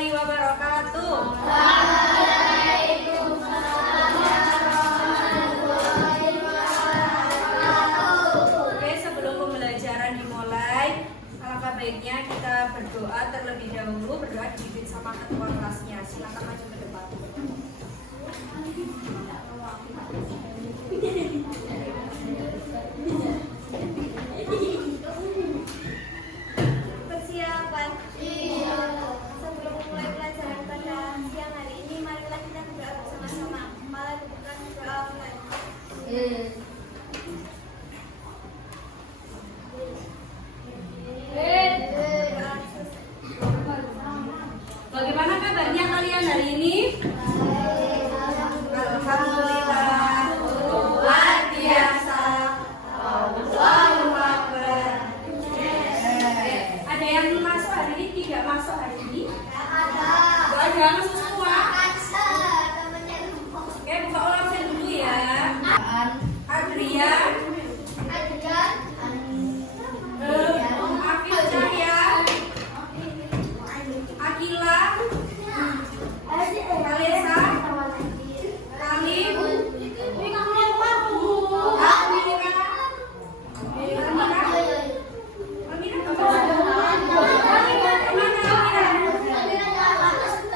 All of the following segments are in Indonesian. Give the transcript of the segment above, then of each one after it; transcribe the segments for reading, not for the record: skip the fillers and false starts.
warahmatullahi wabarakatuh. Oke, sebelum pembelajaran dimulai, alangkah baiknya kita berdoa terlebih dahulu. Berdoa dipimpin sama ketua kelasnya. Silakan maju ke depan. Persiapan. Sebelum memulai pelajaran pada siang hari ini, marilah kita berdoa bersama-sama. Malah bukan doa online. Bagaimana kabarnya kalian hari ini? Alhamdulillah, luar biasa. Allahu Akbar. Ada yang masuk hari ini, tidak masuk hari ini? Gak ada, masuk semua. Oke, buka ulang saya dulu ya. Adrian, Afif Cahya, Akila, Kalesa, Kamim,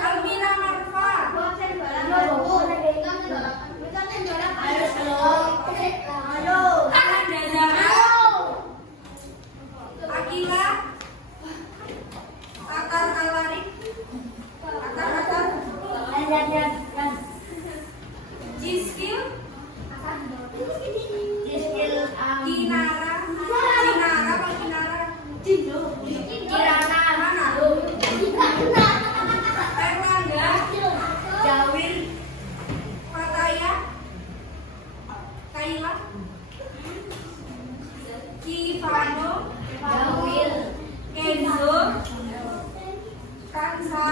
Almira Marfa, Anda Zahra, Akila, Atar Alwarik, Jiskil, Kinara, apa Kinara? Mana? Erlangga, Jawil, Fataya, Kaila, Kivano, Kenzo, Kansa,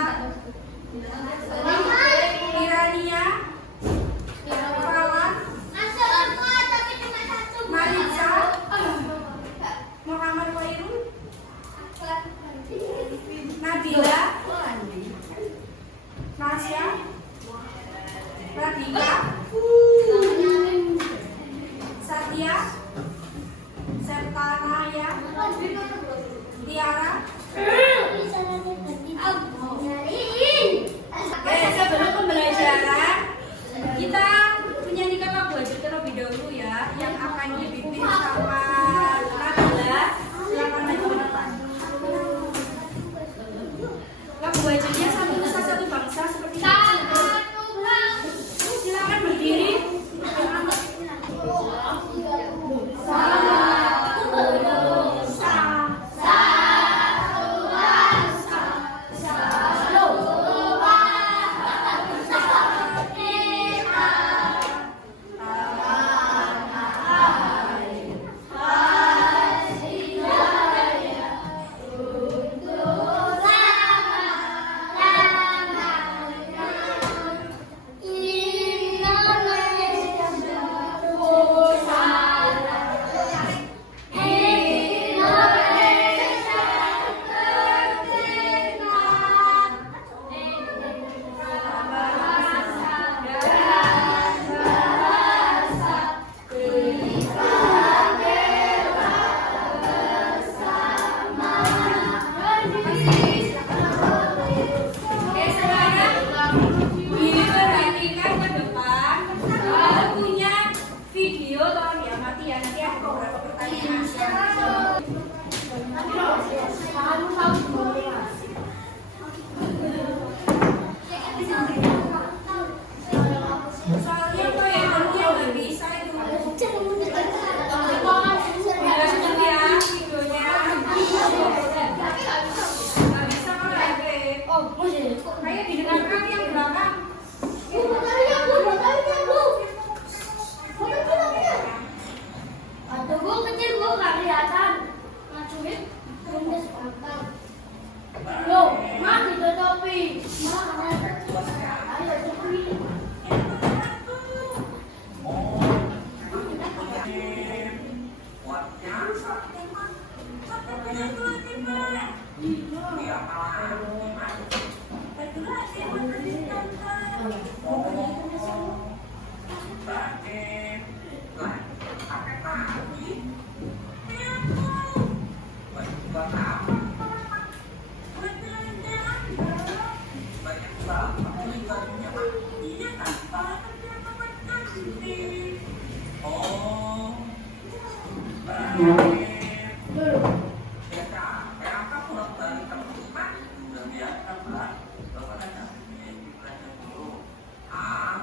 biasa mbak, bapak nanya ini belajar dulu.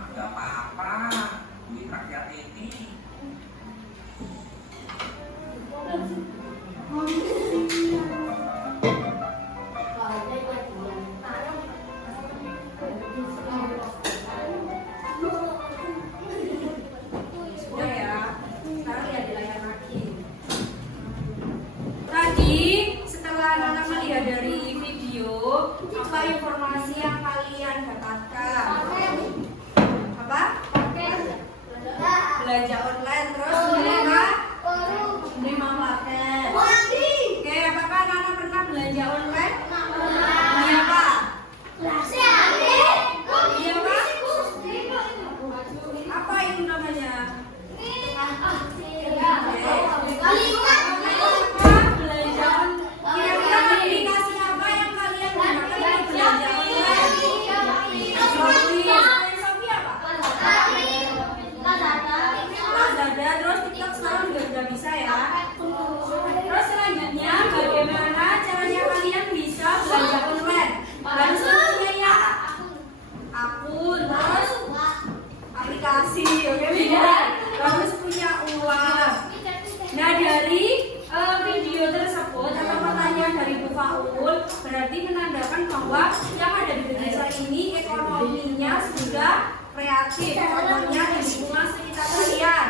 Nggak apa-apa, duit rakyat ini. Sudah ya, sekarang lihat di layar lagi. Tadi setelah Nana melihat dari video, apa informasi yang kalian dapatkan? Apa? Belanja online, terus menerima paket. Oke, apakah Nana pernah belanja online? Iya Pak. Iya Pak. Apa itu namanya? Kira-kira aplikasi apa yang kalian gunakan untuk belanja online? Shopee apa? Lazada, terus TikTok sekarang juga sudah bisa ya. Terus selanjutnya, bagaimana caranya kalian bisa belanja online? Langsung punya akun, terus aplikasi, oke beda. Harus punya uang. Nah dari video tersebut atau pertanyaan dari Bu Faul berarti menandakan bahwa yang ada di desa ini ekonominya sudah kreatif. Contohnya di lingkungan sekitar kalian.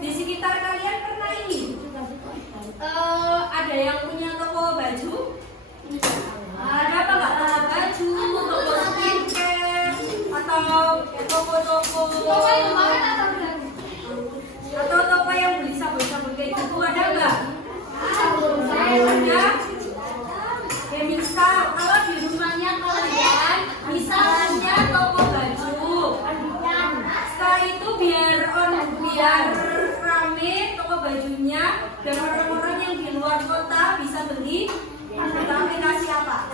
Di sekitar kalian pernah ini ada yang punya toko baju? Ada apa nggak? Toko baju, toko skincare, atau toko-toko atau toko yang beli sabun-sabun kayak gitu, ada nggak? Ada. Ya misal kalau di rumahnya kalian bisa punya toko baju. Setelah itu biar rame toko bajunya dan orang-orang yang di luar kota bisa beli. Ada aplikasi apa?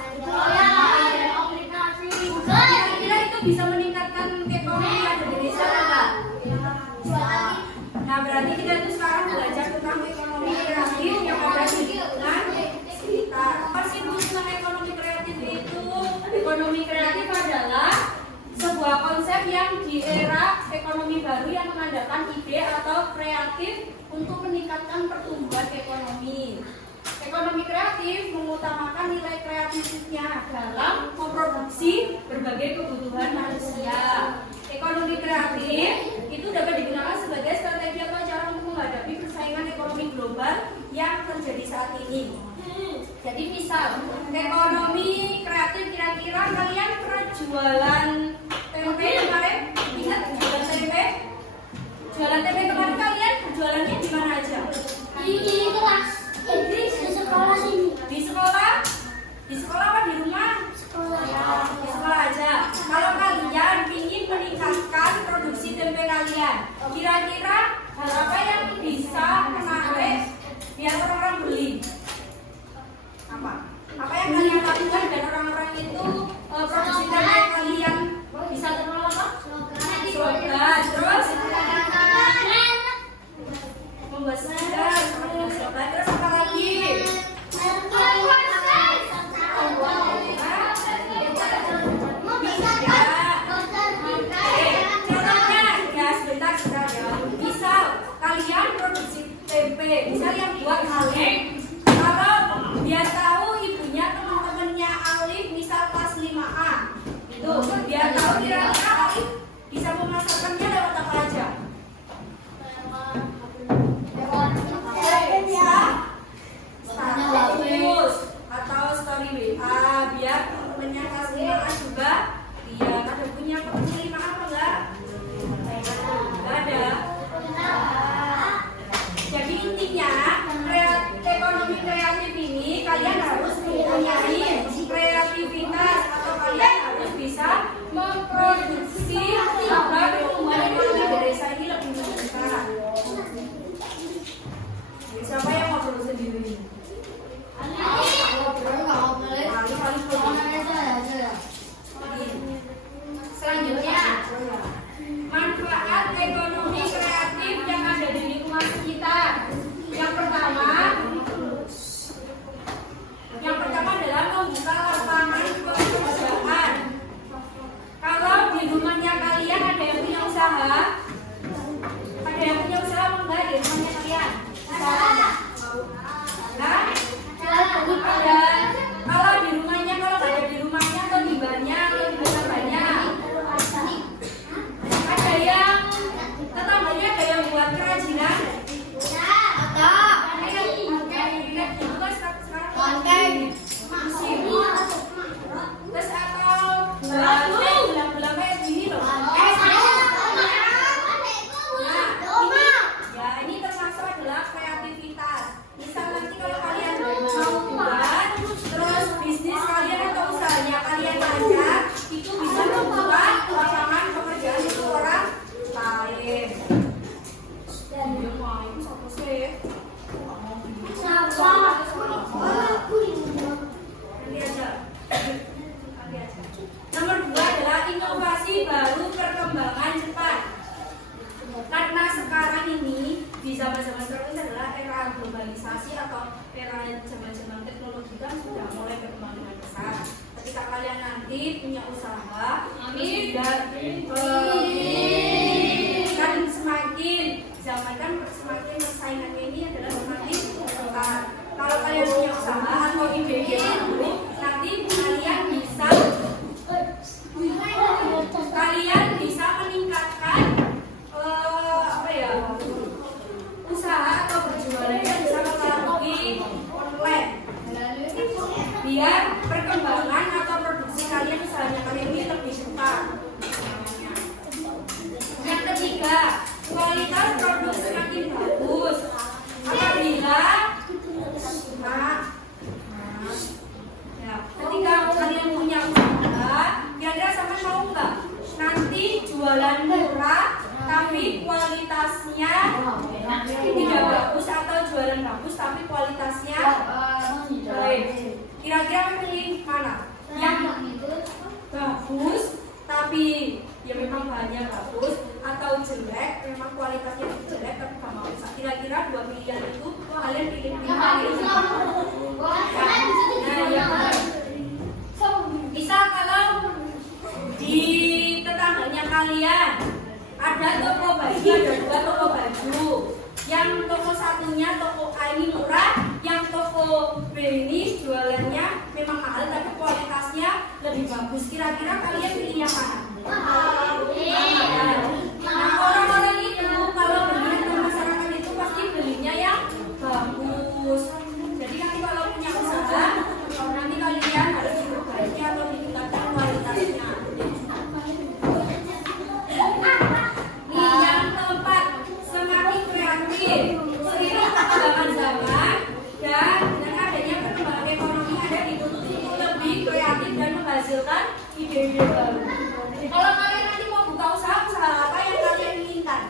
Kira-kira itu bisa meningkatkan ekonomi ada di desa nggak? Nah berarti kita tuh sekarang belajar tentang ekonomi kreatif yang ada di lingkungan sekitar. Apa sih Bu tentang ekonomi kreatif itu? Ekonomi kreatif adalah sebuah konsep yang di era ekonomi baru yang mengandalkan ide atau kreatif untuk meningkatkan pertumbuhan ekonomi. Ekonomi kreatif mengutamakan nilai kreativitasnya dalam memproduksi berbagai kebutuhan manusia. Ekonomi kreatif itu dapat digunakan sebagai strategi atau cara untuk menghadapi persaingan ekonomi global yang terjadi saat ini. Jadi misal ekonomi kreatif, kira-kira kalian pernah jualan tempe kemarin? Ingat jualan tempe? Jualan tempe kemarin kalian jualannya di mana aja? Di kelas di sekolah sini. Di sekolah? Di sekolah apa di rumah? Di sekolah aja. Kalau kalian ingin meningkatkan produksi tempe kalian, kira-kira hal apa yang bisa menarik biar orang-orang beli? Apa yang kalian lakukan dan orang-orang itu produksi tempe kalian bisa terlalu apa? Slogan. Terus membuat slogan, terus apa lagi? Kalian produksi tempe, misal yang buat Alif, kalau dia tahu ibunya teman-temannya Alif, misal kelas 5A, itu dia tahu kira-kira Alif bisa memasarkannya lewat apa aja? Status atau story WA, biar teman-temannya kelas 5A juga dia ada punya teman 5A apa enggak? Enggak ada. Jadi intinya ekonomi kreatif ini kalian harus mempunyai kreativitas atau kalian harus bisa memproduksi agar pertumbuhan ekonomi di desa ini lebih meningkat. Siapa yang ngobrol sendiri? Nomor 2 adalah inovasi baru, perkembangan cepat. Karena sekarang ini di zaman-zaman sekarang ini adalah era globalisasi atau era zaman-zaman teknologi kan sudah mulai berkembang dengan pesat. Ketika kalian nanti punya usaha, kan semakin zaman kan semakin persaingannya ini adalah semakin ketat. Kalau kalian punya usaha atau ide-ide baru, nanti kalian bisa meningkatkan usaha atau berjualannya bisa melalui online, biar perkembangan atau produksi kalian usahanya kalian ini lebih cepat. Yang ketiga, kualitas produk semakin bagus apabila ketika kalian punya usaha, kira-kira sama mau nggak nanti jualan murah tapi kualitasnya tidak bagus, atau jualan bagus tapi kualitasnya baik? Kira-kira pilih mana? Yang bagus tapi ya memang bahannya bagus, atau jelek memang kualitasnya jelek tapi gak mau rusak? Kira-kira dua pilihan itu kalian pilih mana? Misal kalau di tetangganya kalian ada toko baju, ada 2 toko baju. Yang toko satunya toko A ini murah, yang toko B ini jualannya memang mahal tapi kualitasnya lebih bagus. Kira-kira kalian pilih yang mana? Nah, orang-orang itu kalau beli ke masyarakat itu pasti belinya yang bagus. Jadi nanti kalau punya usaha, nanti kalian harus diperbaiki atau ditingkatkan kualitasnya. Yang keempat, semakin kreatif. Seiring perkembangan zaman dan dengan adanya perkembangan ekonomi, ada dituntut untuk lebih kreatif dan menghasilkan ide-ide baru. Kalau kalian nanti mau buka usaha apa yang kalian inginkan?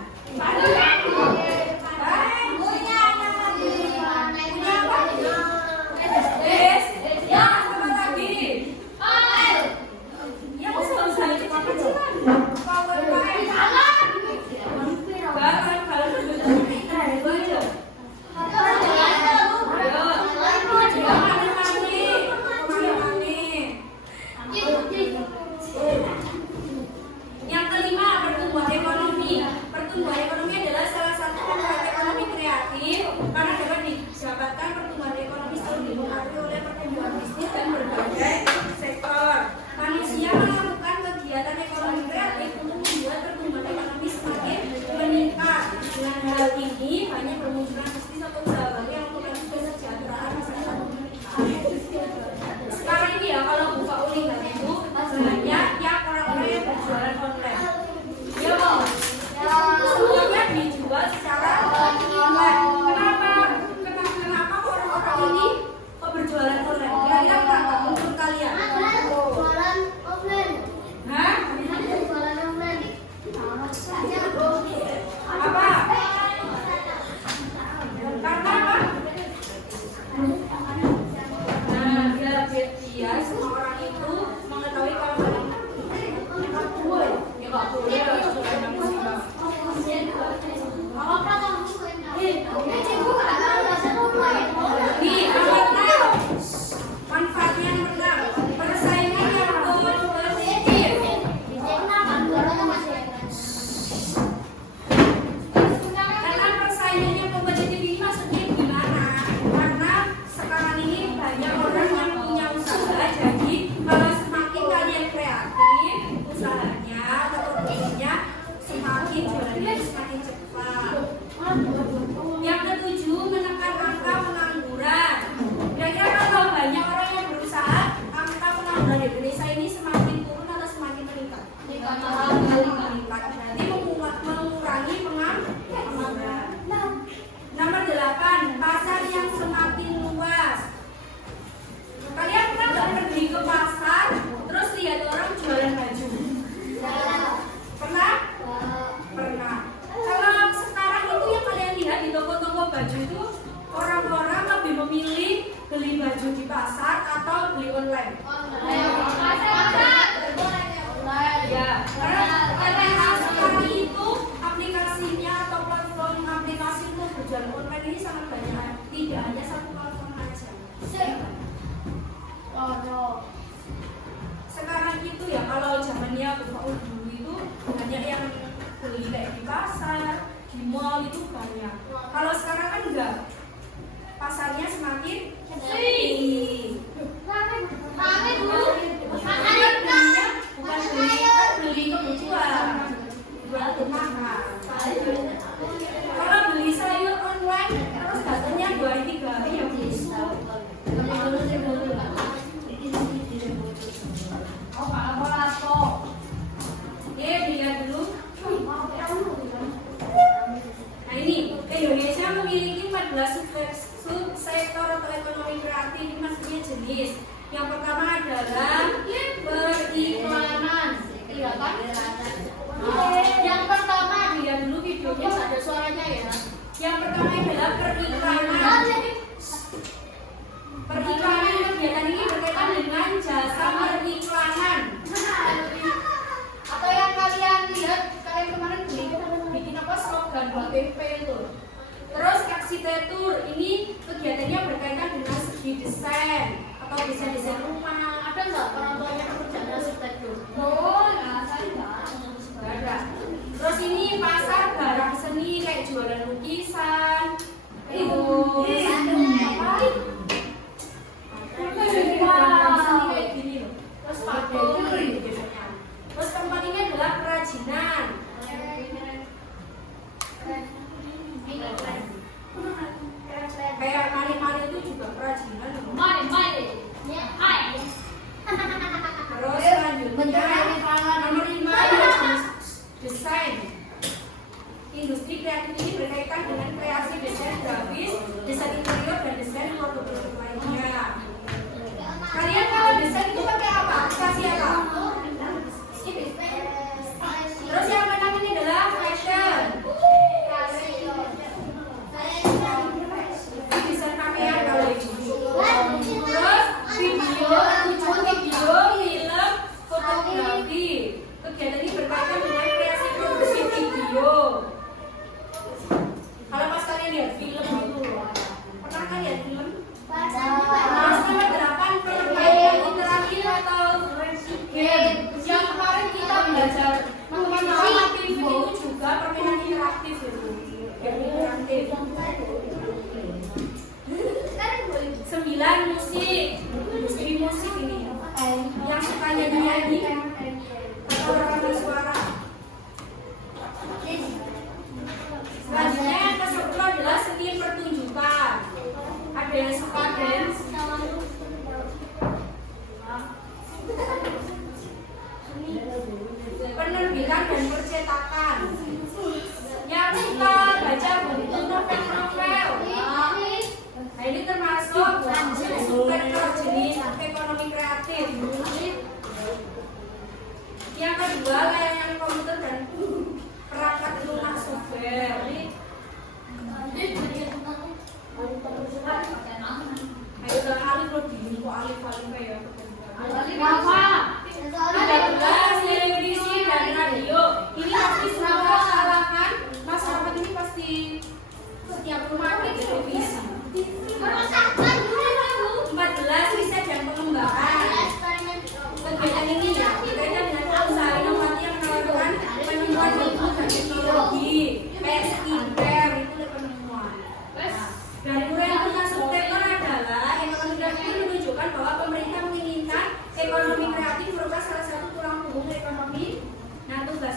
Yang kelima, pertumbuhan ekonomi. Pertumbuhan ekonomi adalah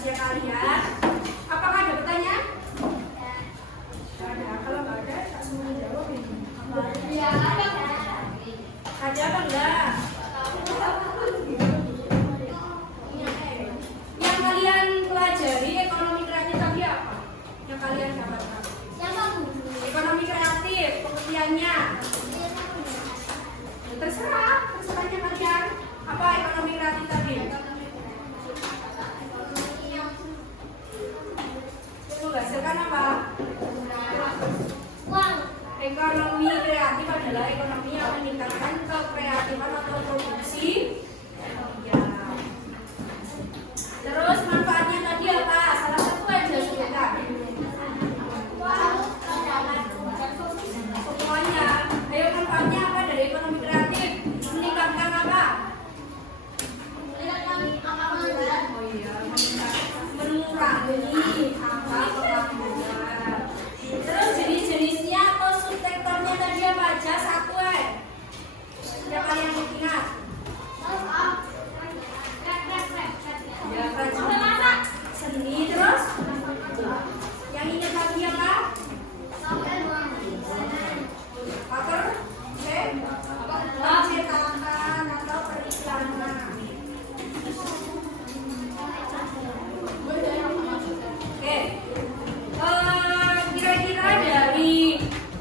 rahasia kalian. Apakah ada pertanyaan? Ada. Kalau nggak ada, tak semua jawab ini. Ada apa enggak? Yang kalian pelajari ekonomi kreatif tadi apa? Yang kalian dapatkan? Ekonomi kreatif, pengertiannya. Terserah kalian. Apa ekonomi kreatif tadi? Menghasilkan apa? Ekonomi kreatif adalah ekonomi yang meningkatkan kekreatifan atau produksi. Ya. Terus manfaatnya tadi apa? Salah satu aja sebutkan. Semuanya. Ayo, manfaatnya apa dari ekonomi kreatif? Meningkatkan apa? Oh iya, mengurangi angka pengangguran. Terus jenis-jenisnya atau subsektornya tadi apa aja? Satu siapa yang ingat? Ya, kerajinan seni. Terus yang ingat lagi apa? Paper, cetakan atau periklanan. Oke, kira-kira dari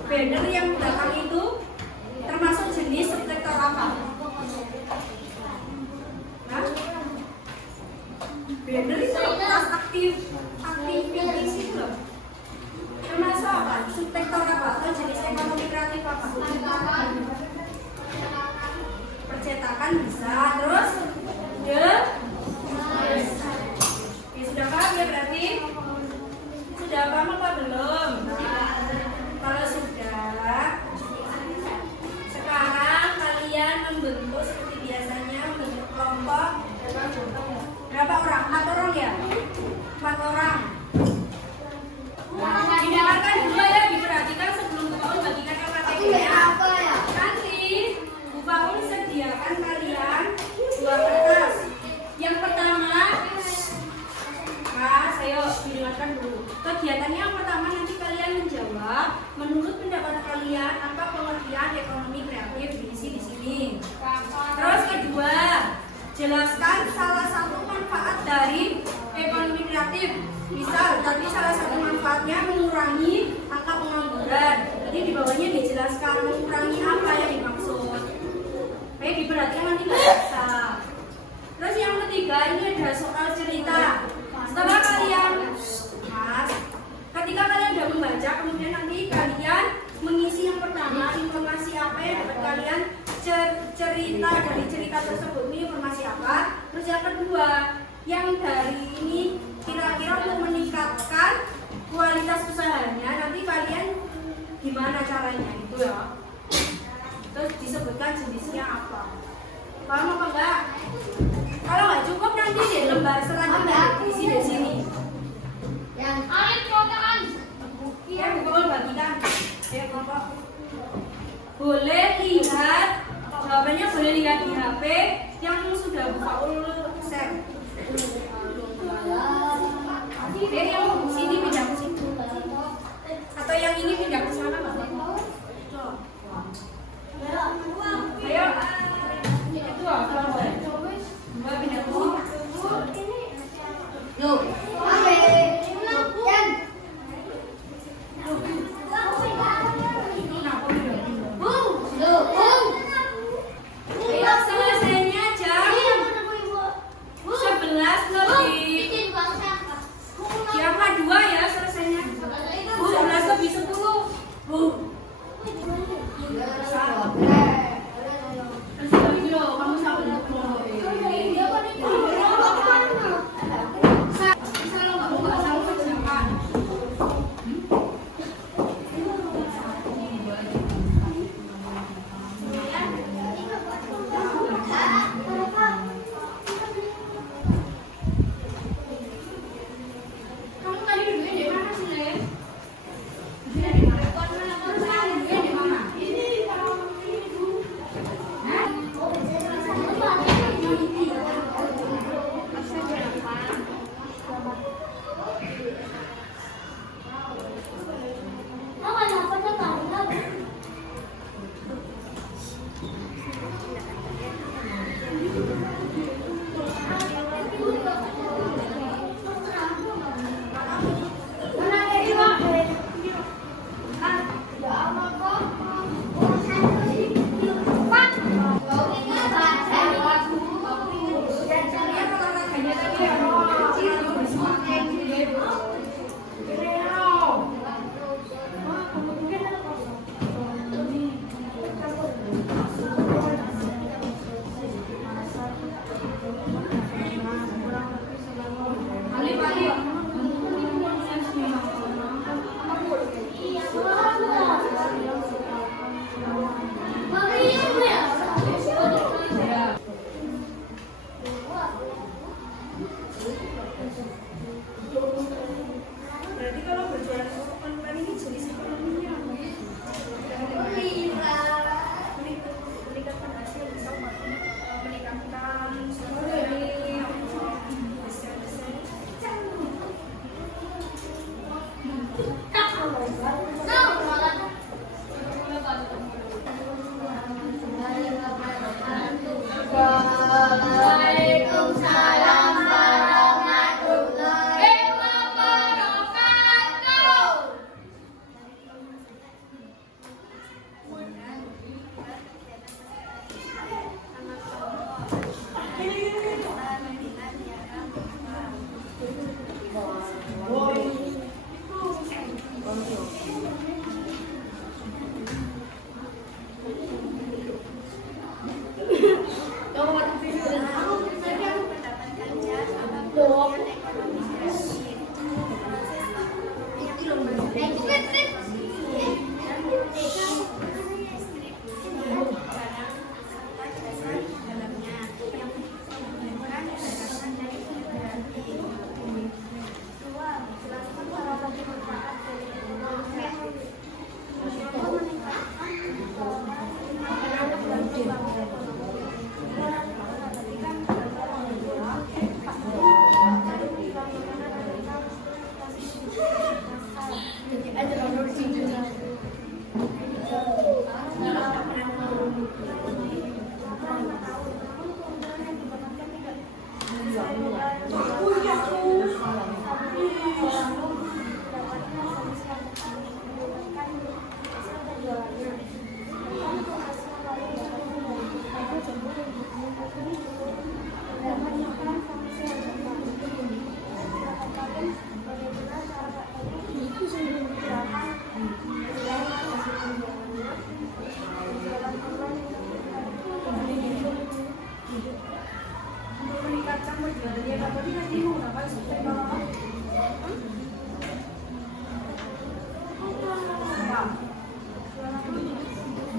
banner yang belakang itu termasuk jenis subsektor apa? Hah? Banner itu aktivitas itu loh. Termasuk apa? Subsektor apa? Atau jenis ekonomi kreatif apa? Percetakan bisa. Terus ya sudah paham ya berarti? Sudah paham apa belum? Kalau sudah, sekarang kalian membentuk seperti biasanya, membentuk kelompok. Berapa orang? 4 orang ya? 4 orang. Didengarkan dulu ya, diperhatikan sebelum Bu Paul bagikan LKTP-nya. Nanti Bu Paul sediakan kalian 2 kertas. Yang pertama, ayo didengarkan dulu. Kegiatannya yang pertama nanti kalian menjawab menurut pendapat kalian apa pengertian ekonomi kreatif diisi di sini. Terus kedua, jelaskan salah satu manfaat dari ekonomi kreatif. Misal, tadi salah satu manfaatnya mengurangi angka pengangguran. Jadi di bawahnya dijelaskan mengurangi apa yang dimaksud. Baik, diperhatikan nanti nggak bisa. Terus yang ketiga, ini ada soal cerita. Setelah kalian, ketika kalian sudah membaca, kemudian nanti kalian mengisi yang pertama, informasi apa yang dapat kalian cerita dari cerita tersebut, ini informasi apa. Terus yang kedua, yang dari ini kira-kira untuk meningkatkan kualitas usahanya, nanti kalian gimana caranya itu ya. Terus disebutkan jenisnya apa. Paham apa enggak? Kalau nggak cukup nanti di lembar selanjutnya diisi di sini. Yang ya, Bu Paul bagikan. Ya, kelompok. Boleh lihat, jawabannya boleh lihat di HP yang sudah Bu Paul share. Oke, yang sini pindah ke situ. Atau yang ini pindah ke sana nggak apa-apa. Ayo, itu apa? Mbak pindah ke sini. Loh, ayo selesainya jam Berarti kalau berjualan online ini jenis ekonominya apa? Meningkatkan hasil bisa meningkatkan Waalaikumsalam warahmatullahi wabarakatuh.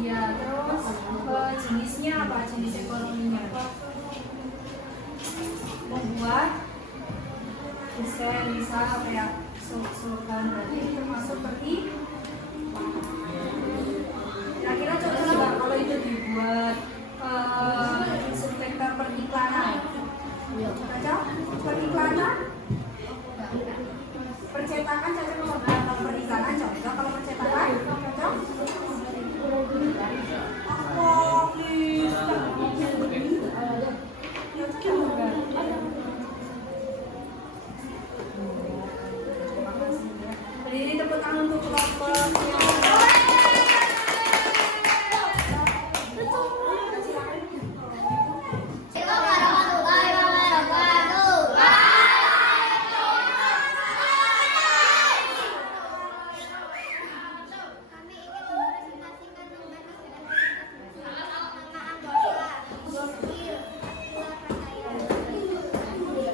Ya, terus jenisnya apa? Jenis ekonominya? Membuat desain, misal kayak slogan berarti termasuk seperti kira-kira coba kalau itu dibuat inspektor periklanan, cocok? Periklanan, percetakan cocok, kalau periklanan cocok, kalau percetakan cocok. Berdiri tepuk tangan untuk kelompoknya. Warahmatullahi wabarakatuh. Kami ingin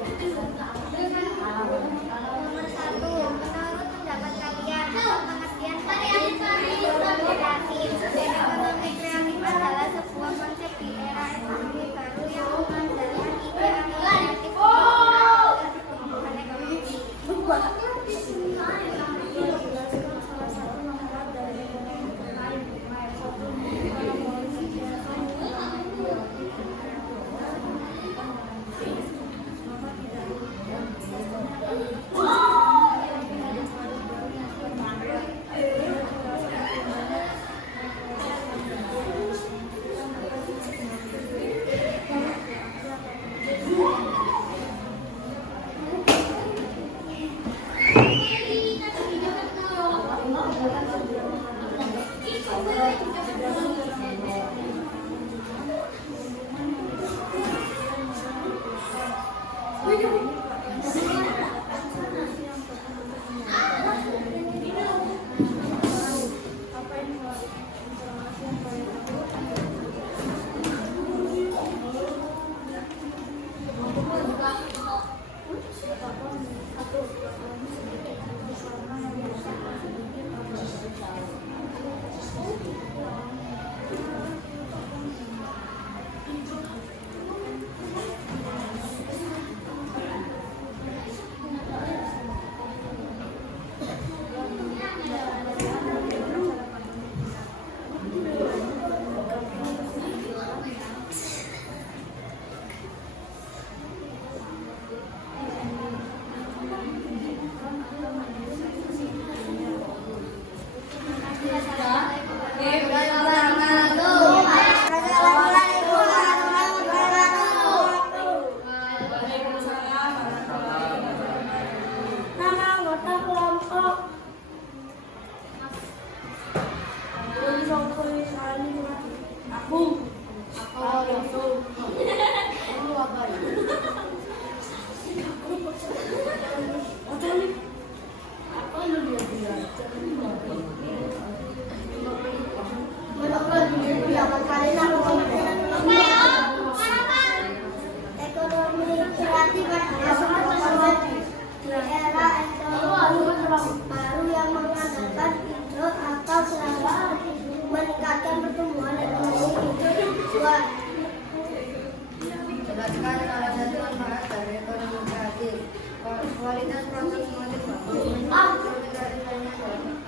mempresentasikan nama anggota Gokil Nomor 1, menurut pendapat kalian, pengertian kreatif. Ekonomi kreatif adalah sebuah konsep di era ekonomi baru yang mengandalkan ide atau kreatif pertumbuhan ekonomi. Salah satu manfaat dari ekonomi lain, kreatif adalah sebuah konsep di era ekonomi baru yang mengandalkan ide atau selalu meningkatkan pertumbuhan ekonomi individual. Jelaskan salah satu manfaat dari ekonomi kreatif. Kualitas produk semakin bagus.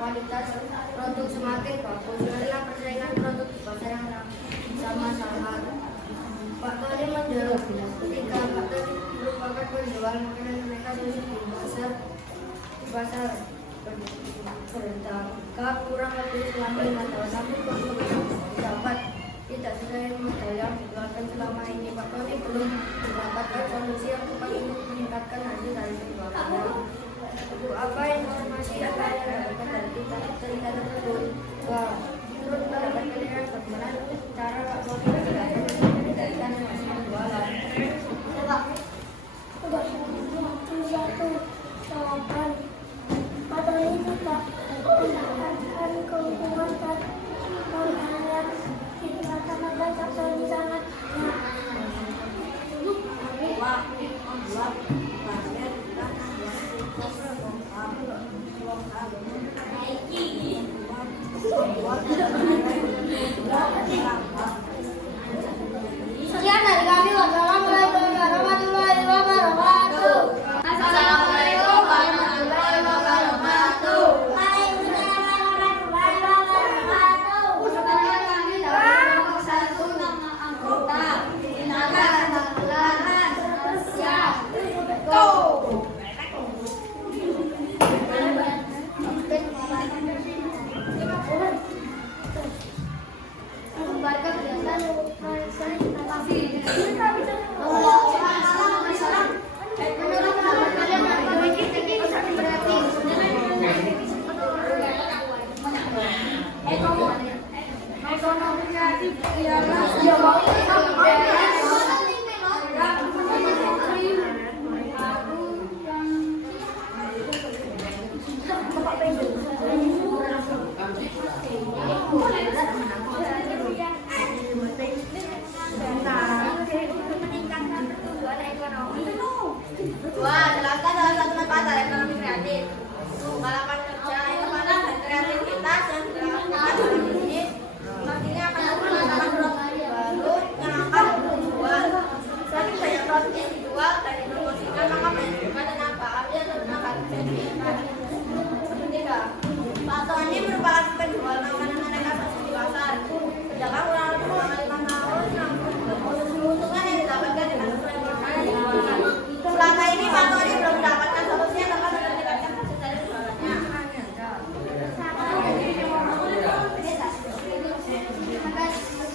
Kualitas produk semakin bagus karena persaingan produk di pasar yang sama-sama. Faktor ini mendorong ketika faktor merupakan penjual makanan mereka sulit di pasar berdampak kurang lebih selama 5 tahun, namun keuntungan dapat tidak sesuai modal yang dikeluarkan selama ini. Faktor ini belum mendapatkan solusi yang tepat untuk meningkatkan hasil dari penjualannya. Untuk apa informasi yang akan didapatkan dari cerita tersebut? Menurut pendapat kalian bagaimana cara faktor ini meningkatkan hasil penjualan? Satu jawaban faktor ini tidak mendapatkan keuntungan dan modal yang dikeluarkan agar faktor ini sangat Sekian dari kami. Wassalamualaikum warahmatullahi wabarakatuh. Assalamualaikum warahmatullahi wabarakatuh. Waalaikumsalam warahmatullahi wabarakatuh. Perkenalkan kami dari kelompok 1 nama anggota. Silakan perlahan. Siap. Go. Membarkan kegiatan Ekonomi kreatif ialah meningkatkan pertumbuhan ekonomi. Wah, jelaskan salah satu manfaat dari ekonomi kreatif. Lapangan kerja, inovasi dan kreativitas yang dilakukan dalam bisnis nantinya akan menghasilkan produk baru yang akan dijual. Semakin banyak produk yang dijual dan dipromosikan, maka penjualan dan manfaatnya akan ditingkatkan. Ketiga, Pak Tony merupakan penjual makanan aneka di pasar. Sedangkan kurang lebih selama 5 tahun, keuntungan yang didapatkan dengan ukuran makanan yang dijual. Selama ini Pak Tony belum mendapatkan solusi yang dapat meningkatkan hasil dari jualannya. Sekian dari kami. Wassalamualaikum warahmatullahi wabarakatuh.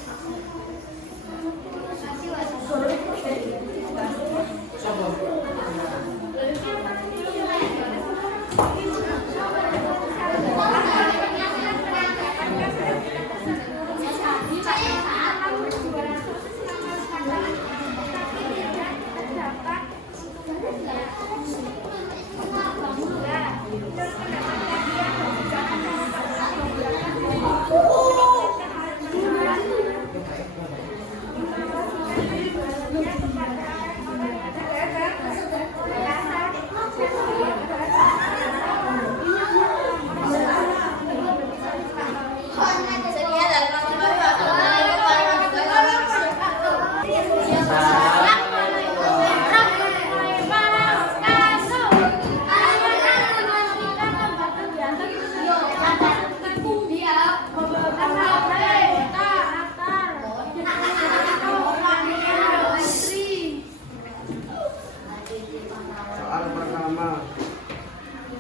Soal pertama,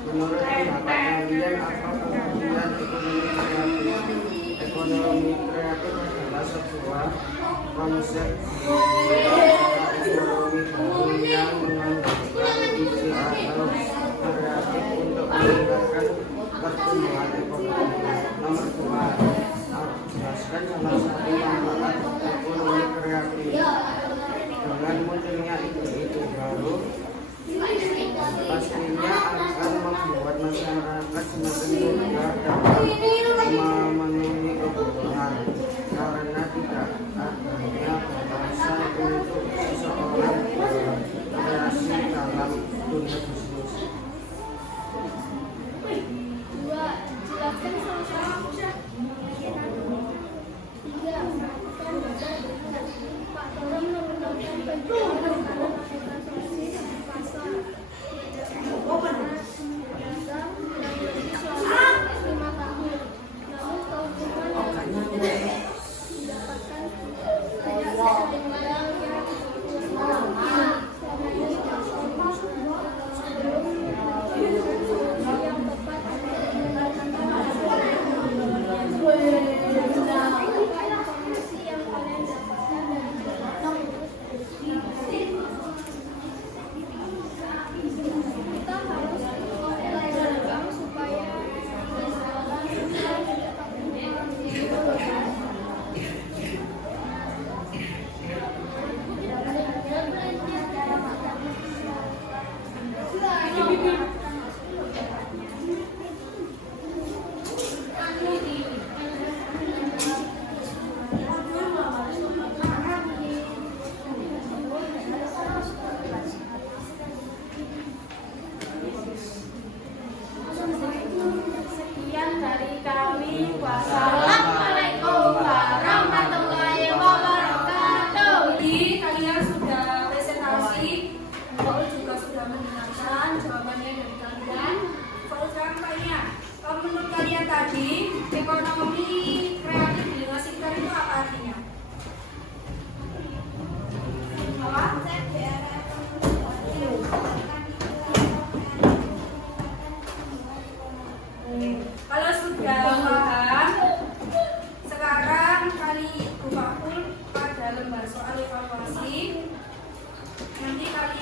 menurut pendapat kalian apa pengertian ekonomi kreatif? Ekonomi kreatif adalah sebuah konsep ekonomi baru yang mengandalkan ide atau kreatif untuk meningkatkan pertumbuhan ekonomi. Nomor 2, jelaskan salah satu manfaat ekonomi kreatif. Dengan munculnya ide-ide baru, pastinya akan membuat masyarakat semakin mudah dapat memenuhi kebutuhan karena tidak adanya batasan untuk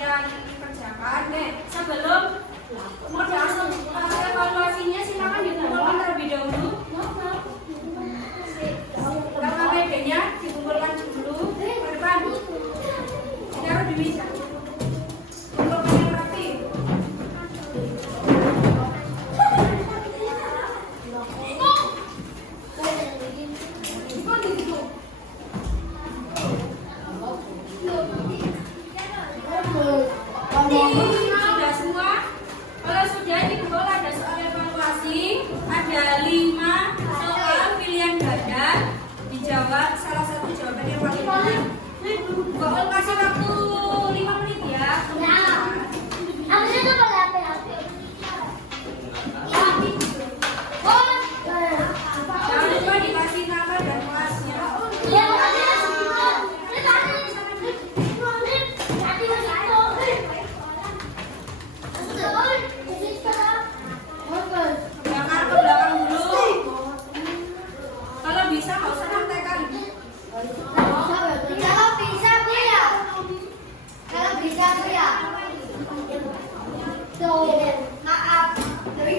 kalian kerjakan. Sebelum langsung evaluasinya silakan dikumpulkan terlebih dahulu. Karena PD-nya dikumpulkan dulu ke depan. Ditaruh di meja. Kumpulkan yang rapi. Sudah semua? Kalau sudah dikumpul ada soal evaluasi, ada 5 soal pilihan ganda, dijawab salah satu jawaban yang paling benar. Mbak kasih waktu 5 menit ya. Abis itu pada HP. Jangan lupa dikasih nama dan kelasnya. Ya, Bakar ke belakang dulu. Kalau bisa nggak usah santekan. kalau bisa Bu ya. Kalau bisa Bu ya. Tuh, maaf. Tapi